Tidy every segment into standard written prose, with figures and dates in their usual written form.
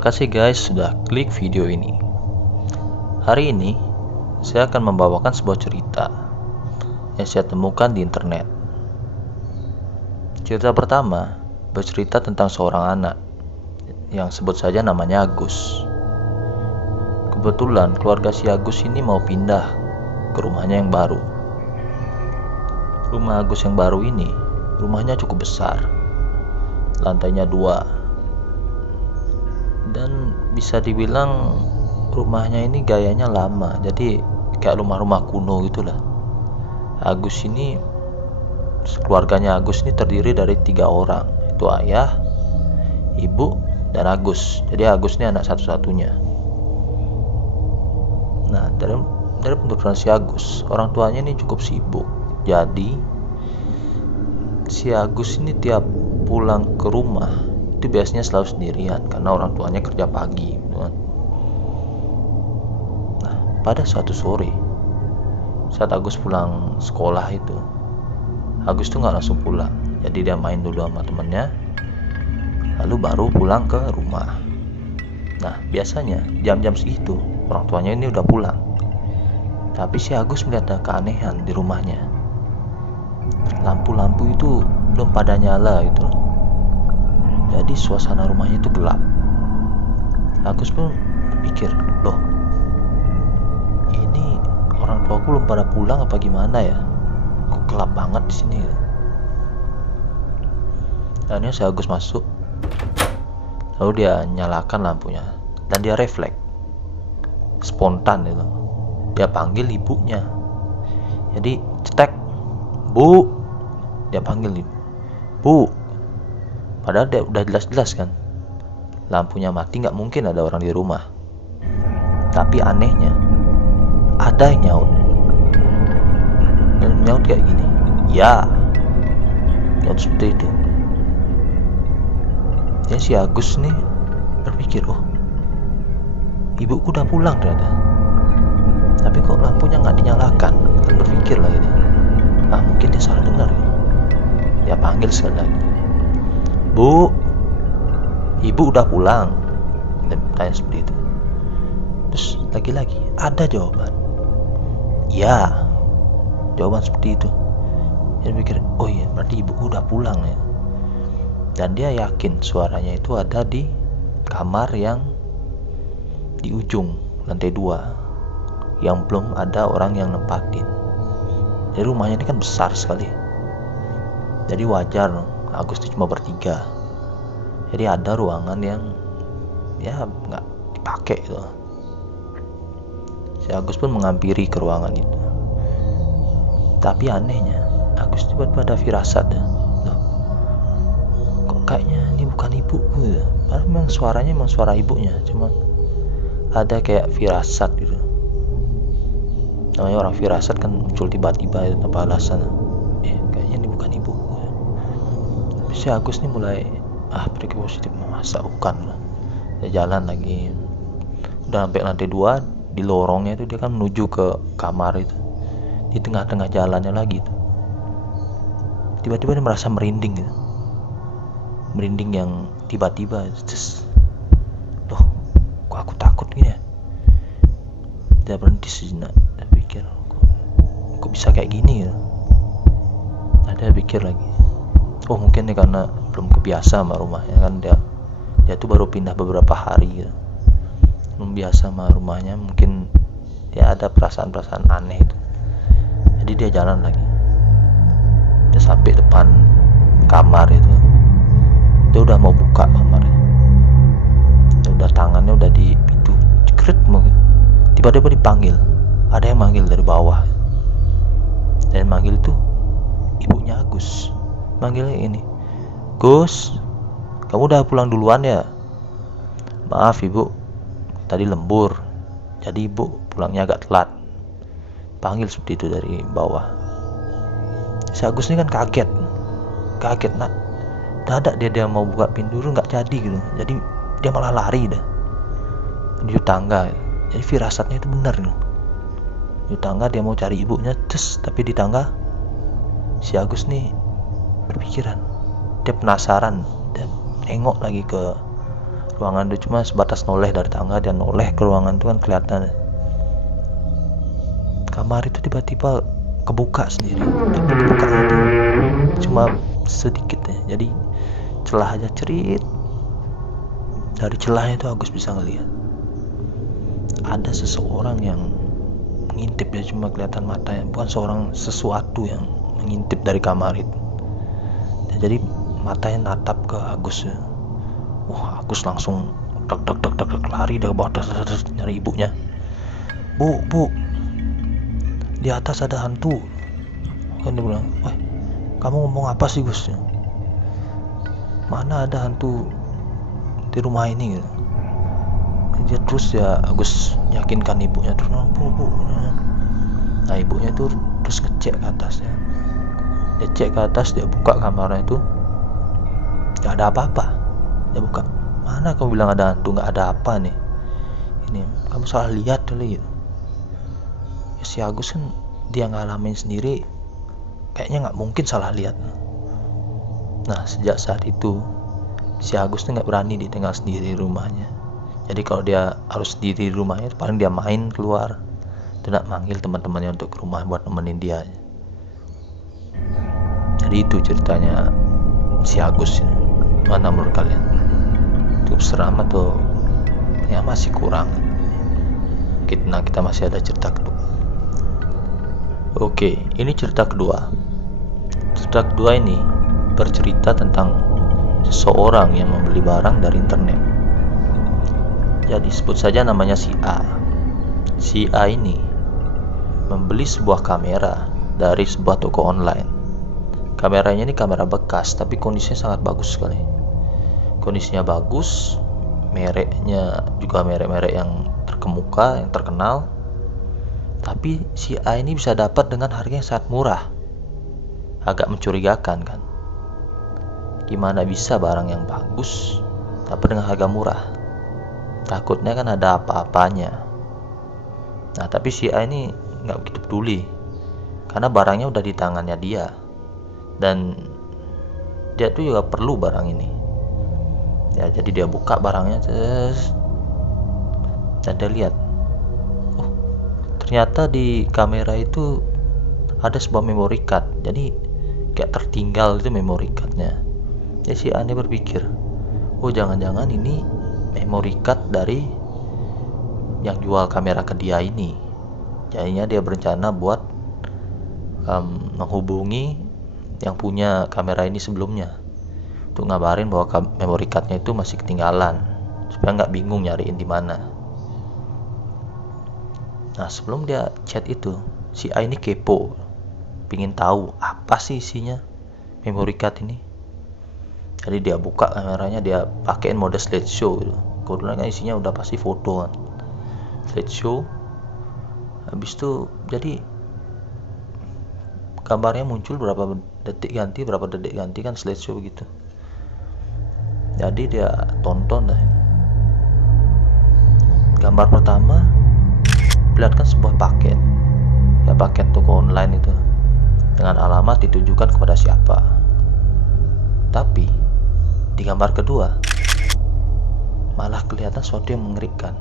Terima kasih guys sudah klik video ini. Hari ini saya akan membawakan sebuah cerita yang saya temukan di internet. Cerita pertama bercerita tentang seorang anak yang sebut saja namanya Agus. Kebetulan keluarga si Agus ini mau pindah ke rumahnya yang baru. Rumah Agus yang baru ini rumahnya cukup besar, lantainya 2. Dan bisa dibilang rumahnya ini gayanya lama, jadi kayak rumah-rumah kuno gitulah. Agus ini, keluarganya Agus ini terdiri dari 3 orang, itu ayah, ibu, dan Agus. Jadi Agus ini anak satu-satunya. Nah, dari penuturan si Agus, orang tuanya ini cukup sibuk. Jadi si Agus ini tiap pulang ke rumah itu biasanya selalu sendirian karena orang tuanya kerja pagi gitu kan. Nah, pada suatu sore saat Agus pulang sekolah itu, Agus tuh nggak langsung pulang, jadi dia main dulu sama temennya lalu baru pulang ke rumah. Nah, biasanya jam-jam segitu orang tuanya ini udah pulang, tapi si Agus melihat ada keanehan di rumahnya. Lampu-lampu itu belum pada nyala gitu, jadi suasana rumahnya itu gelap. Agus pun berpikir, loh, ini orang tuaku belum pada pulang apa gimana ya? Kok gelap banget di sini? Akhirnya si Agus masuk, lalu dia nyalakan lampunya dan dia refleks, spontan itu. Dia panggil ibunya. Jadi cetek, Bu, dia panggil ibu, Bu. Padahal dia udah jelas-jelas kan lampunya mati, nggak mungkin ada orang di rumah. Tapi anehnya ada yang nyaut, dan nyaut kayak gini, ya, nyaut seperti itu. Ya, si Agus nih berpikir, oh, ibuku udah pulang ternyata, tapi kok lampunya nggak dinyalakan. Dan berpikir lagi dia, mungkin dia salah dengar. Dia panggil sekali lagi, Bu, ibu udah pulang. Dan tanya seperti itu. Terus lagi-lagi ada jawaban, ya, jawaban seperti itu. Dia pikir, oh iya, berarti ibuku udah pulang ya. Dan dia yakin suaranya itu ada di kamar yang di ujung lantai 2 yang belum ada orang yang nempatin. Jadi rumahnya ini kan besar sekali, jadi wajar Agus itu cuma bertiga. Jadi ada ruangan yang ya nggak dipakai gitu. Si Agus pun menghampiri ke ruangan itu. Tapi anehnya Agus tiba-tiba ada firasat ya. Loh, kok kayaknya ini bukan ibuku ya. Padahal memang suaranya memang suara ibunya, cuma ada kayak firasat gitu. Namanya orang firasat kan muncul tiba-tiba itu tanpa alasan. Kayaknya ini bukan ibuku. Si Agus nih mulai berpikir positif, masa bukan lah. Dia jalan lagi, udah sampai lantai 2, di lorongnya itu dia kan menuju ke kamar itu. Di tengah-tengah jalannya lagi itu, tiba-tiba dia merasa merinding gitu. Merinding yang tiba-tiba, loh, kok aku takut gini ya. Dia berhenti sejenak, dia pikir, kok bisa kayak gini ya. Nah, dia pikir lagi, oh, mungkin nih karena belum kebiasa sama rumahnya kan. Dia tuh baru pindah beberapa hari gitu. Belum biasa sama rumahnya, mungkin dia ada perasaan-perasaan aneh itu. Jadi dia jalan lagi. Dia sampai depan kamar itu. Dia udah mau buka kamarnya. Dia udah tangannya udah di pintu, jekret mau gitu. Tiba-tiba dipanggil. Ada yang manggil dari bawah. Dan manggil itu ibunya Agus. Manggilnya ini, Gus, kamu udah pulang duluan ya? Maaf ibu, tadi lembur, jadi ibu pulangnya agak telat. Panggil seperti itu dari bawah. Si Agus ini kan kaget nak. Dadak dia mau buka pintu nggak jadi gitu. Jadi dia malah lari dah di tangga. Jadi firasatnya itu benar nih. Di tangga dia mau cari ibunya, tapi di tangga si Agus nih berpikiran, dia penasaran dan nengok lagi ke ruangan itu cuma sebatas noleh dari tangga, dia noleh ke ruangan itu kan kelihatan kamar itu tiba-tiba kebuka sendiri, tapi kebukanya itu cuma sedikit ya, jadi celah aja cerit, dari celahnya itu Agus bisa ngelihat ada seseorang yang mengintip, dia cuma kelihatan matanya, bukan sesuatu yang mengintip dari kamar itu. Dan jadi matanya natap ke Agus ya. Wah, Agus langsung deg lari dari bawah nyari ibunya. Bu, di atas ada hantu. Kan dia bilang, wah, kamu ngomong apa sih Gus? Mana ada hantu di rumah ini gitu. Dia terus ya Agus yakinkan ibunya terus, bu. Nah ibunya itu terus ngecek ke atasnya. Dia cek ke atas, dia buka kamarnya itu, gak ada apa-apa. Dia buka, mana kamu bilang ada hantu, gak ada apa nih, ini kamu salah lihat kali gitu. Ya, si Agus kan dia ngalamin sendiri, kayaknya gak mungkin salah lihat. Nah sejak saat itu si Agus tuh gak berani ditinggal sendiri di rumahnya. Jadi kalau dia harus sendiri di rumahnya, paling dia main keluar, tidak manggil teman-temannya untuk ke rumah buat nemenin dia. Jadi itu ceritanya si Agus ini. Mana menurut kalian? Cukup seram atau ya masih kurang? Kita masih ada cerita kedua. Oke, ini cerita kedua. Cerita kedua ini bercerita tentang seseorang yang membeli barang dari internet. Jadi sebut saja namanya si A. Si A ini membeli sebuah kamera dari sebuah toko online. Kameranya ini kamera bekas, tapi kondisinya sangat bagus sekali. Kondisinya bagus, mereknya juga merek-merek yang terkemuka, yang terkenal. Tapi si A ini bisa dapat dengan harga yang sangat murah. Agak mencurigakan kan? Gimana bisa barang yang bagus dapat dengan harga murah? Takutnya kan ada apa-apanya. Nah tapi si A ini nggak begitu peduli, karena barangnya udah di tangannya dia, dan dia tuh juga perlu barang ini. Ya jadi dia buka barangnya terus, dan dia lihat, oh ternyata di kamera itu ada sebuah memory card. Jadi kayak tertinggal itu memory cardnya. Ya si A ini berpikir, oh jangan-jangan ini memory card dari yang jual kamera ke dia ini. Jadinya dia berencana buat menghubungi yang punya kamera ini sebelumnya untuk ngabarin bahwa memory cardnya itu masih ketinggalan, supaya nggak bingung nyariin di mana. Nah sebelum dia chat itu, si A ini kepo, pingin tahu apa sih isinya memory card ini. Jadi dia buka kameranya, dia pakein mode slideshow gitu. Kebetulan kan isinya udah pasti foto kan, slideshow. Habis itu jadi gambarnya muncul berapa detik ganti kan slideshow gitu. Jadi dia tonton deh. Gambar pertama perlihatkan sebuah paket, ya paket toko online itu, dengan alamat ditujukan kepada siapa. Tapi di gambar kedua malah kelihatan sesuatu yang mengerikan.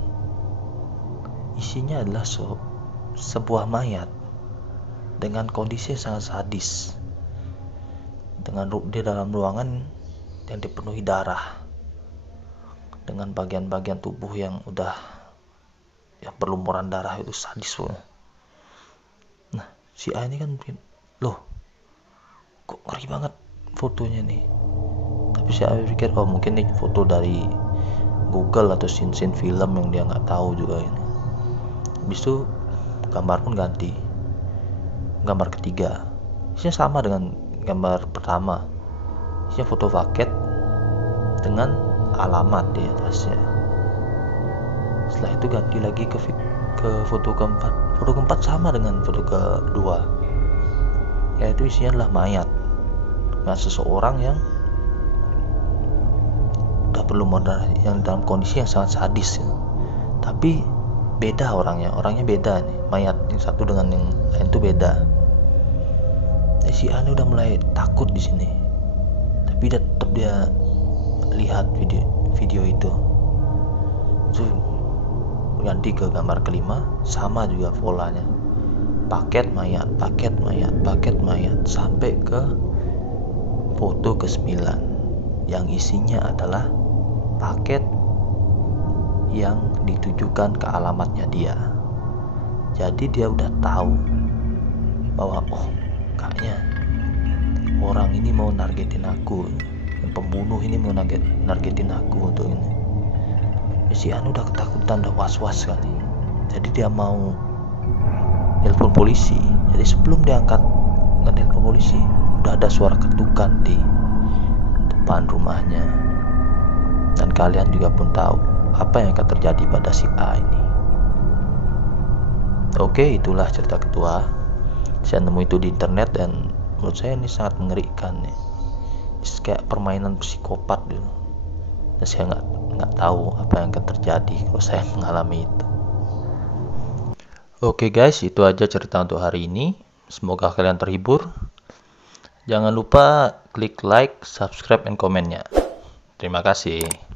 Isinya adalah sebuah mayat dengan kondisi yang sangat sadis, dengan di dalam ruangan yang dipenuhi darah, dengan bagian-bagian tubuh yang udah ya berlumuran darah, itu sadis loh. Nah si A ini kan loh kok ngeri banget fotonya nih. Tapi si A pikir, oh mungkin nih foto dari Google atau scene film yang dia nggak tahu juga ini. Habis itu gambar pun ganti, gambar ketiga isinya sama dengan gambar pertama, isinya foto paket dengan alamat di atasnya. Setelah itu ganti lagi ke foto keempat. Foto keempat sama dengan foto kedua, yaitu isinya adalah mayat dengan seseorang yang udah berlumur darah, yang dalam kondisi yang sangat sadis ya. Tapi beda orangnya beda nih, mayat yang satu dengan yang lain tuh beda. Si A udah mulai takut di sini, tapi tetap dia lihat video itu. Ganti ke gambar kelima, sama juga polanya, paket mayat, paket mayat, paket mayat, sampai ke foto ke-9 yang isinya adalah paket yang ditujukan ke alamatnya dia. Jadi dia udah tahu bahwa kayaknya orang ini mau nargetin aku, pembunuh ini mau nargetin aku untuk ini. Si Anu udah ketakutan, udah was-was kali. Jadi dia mau telepon polisi. Jadi sebelum dia angkat telepon polisi, udah ada suara ketukan di depan rumahnya. Dan kalian juga pun tahu apa yang akan terjadi pada si A ini. Oke, itulah cerita kedua. Saya nemu itu di internet dan menurut saya ini sangat mengerikan nih. Kayak permainan psikopat gitu. Dan saya nggak tahu apa yang akan terjadi kalau saya mengalami itu. Oke guys, itu aja cerita untuk hari ini. Semoga kalian terhibur. Jangan lupa klik like, subscribe, dan komennya. Terima kasih.